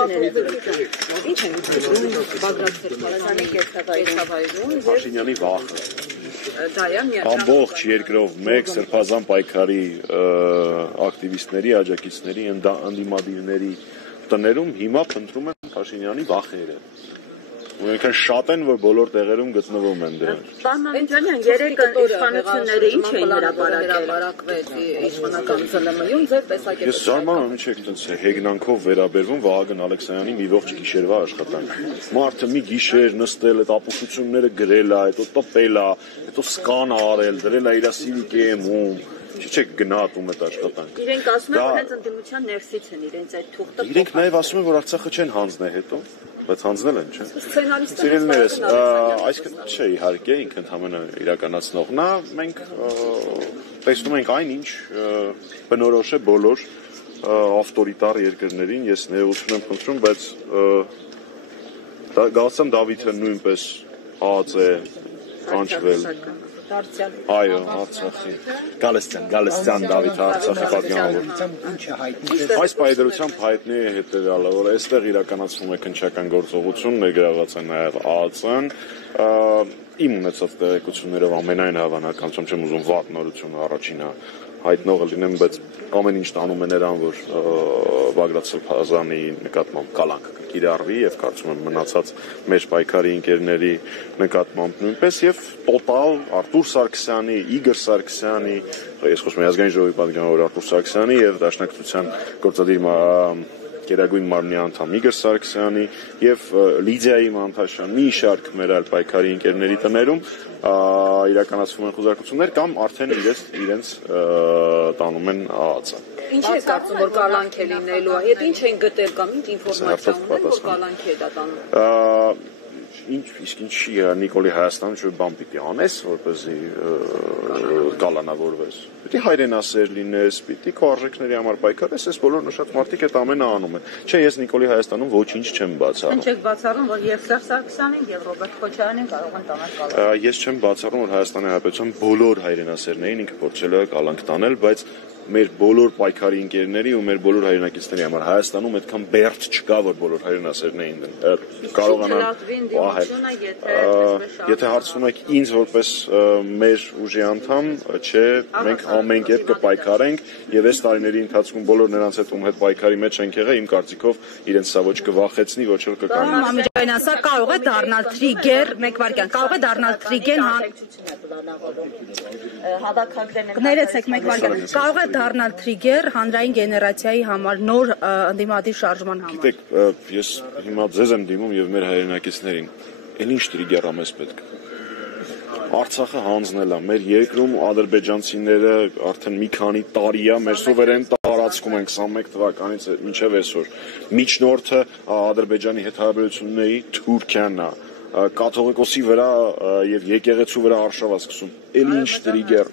Ինչ են ուզում Բագրատ Սերբազյանի կեցավայրում Փաշինյանի վախը ամբողջ երկրով մեկ սրբազան պայքարի ակտիվիստների, աջակիցների, ընդդիմադիրների տներում հիմա փնտրում են Փաշինյանի վախերը Ուրեմն շատ են, որ բոլոր տեղերում գտնվում են դրանք։ Պարոն Մանուկյան, երեք իշխանությունները ինչ էին հրապարակվել իշխանական ԶԼՄ-ում ձեր տեսակետը։ Ես զարմանում եմ, ինչ եք այդպես հեգնանքով վերաբերվում Վահագն Ալեքսանյանի մի ողջ գիշերվա աշխատանք։ Մարդը մի գիշեր նստել, այդ ապուշությունները գրել է, հետո տպել է, հետո սկան արել, դրել է իր CVK-ում։ Չէ՞ գնահատում այդ աշխատանքը։ Իրենք ասում են, որ հենց ընդդիմության ներսից են իրենց այդ թուղթը։ Իրենք նաև ասում են, որ Արցախը չեն հանձնել հետո, բայց հանձնել են, չէ՞։ Սցենարիստը այսինքն չէ, իհարկե, ինքը ընդհանրապես իրականացնող։ Նա մենք տեսնում ենք այնինչ բնորոշ է բոլոր ավտորիտար երկրներին, ես ներողություն եմ խնդրում, բայց Գալստյան Դավիթը նույնպես ԱԱԾ կանչվել Այո, Արցախի։ Գալստյան Դավիթ Արցախի պատգամավոր։ Այս պայդրությամբ հայտնի է հետևյալը, որ այստեղ իրականացվում է քննչական գործողություն, ներգրավված է նաև ԱԱԾ-ն։ Իմ ունեցած տեղեկություններով ամենայն հավանականությամբ չեմ ուզում վատ նորություն առաջինը հայտնողը լինեմ, բայց ամեն ինչ տանում է նրան, որ Բագրատ Սրբազյանի նկատմամբ կալանք կիրառվի եւ կարծում եմ մնացած մեր պայքարի ընկերների նկատմամբ նույնպես եւ տոտալ Արտուր Սարգսյանի, Իգոր Սարգսյանի, ես խոսում եմ ազգային ժողովի պատգամավոր Արտուր Սարգսյանի եւ Դաշնակցության գործադիր Գերագույն մարմնի անդամ Իգոր Սարգսյանի եւ Լիդիայի Մանթաշյան մի շարք մեր այլ պայքարի ընկերների տներում իրականացվում են խոզարկություններ կամ արդեն իրենց տանում են ԱԱԾ-ը։ Ինչ է կարծում, որ կալանք է լինելու, հետ ինչ են գտել կամ ինչ ինֆորմացիա ունեն, որ կալանք է դա տանում։ Իսկ ինչի Նիկոլի Հայաստանում չէ բան պիտի անես, որպեսզի կալանավորվես։ Պիտի հայրենասեր լինես, պիտի քո արժեքների համար պայքարես, այս բոլոր նշած մարդիկ այդ ամենը անում են։ Չէ, ես Նիկոլի Հայաստանում ոչինչ չեմ բացառում։ Ինչ եք բացառում, որ եւ Սերժ Սարգսյանին եւ Ռոբերտ Քոչարյանին կարող են տանել կալանք։ Ես չեմ բացառում, որ Հայաստանի Հանրապետության բոլոր հայրենասերներին ինքը փորձել է կալանք տանել, բայց մեր բոլոր պայքարի ընկերների ու մեր բոլոր հայրենակիցների համար Հայաստանում այդքան բերդ չկա, որ բոլոր հայրենասերներին կարողանան Եթե հարցնում եք ինձ որպես մեր ուժի անդամ, չէ, մենք ամեն կերպ կպայքարենք եւ այս տարիների ընթացքում բոլոր նրանց հետ ում հետ պայքարի մեջ ենք եղել, իմ կարծիքով իրենց սա ոչ կվախեցնի, ոչ էլ կկամենա։ Մամիկյան, սա կարող է դառնալ trigger, մեկ վարքյան, կարող է դառնալ trigger Կներեցեք մեկ վարքյան, կարող է դառնալ trigger հանրային գեներացիայի համար նոր ընդդիմադիր շարժման համար։ Գիտեք, ես հիմա ձեզ եմ դիմում եւ մեր հայրենակիցներին, էլ ինչ trigger-ա մեզ պետք։ Արցախը հանձնել է, մեր երկրում ադրբեջանցիները արդեն մի քանի տարի է մեր սուվերեն տարածքում են 21 թվականից մինչև այսօր։ Միջնորդը Ադրբեջանի հետ հարաբերությունների Թուրքիան է, կաթողիկոսի վրա եւ եկեղեցու վրա արշավ է սկսում։ Էլ ինչ trigger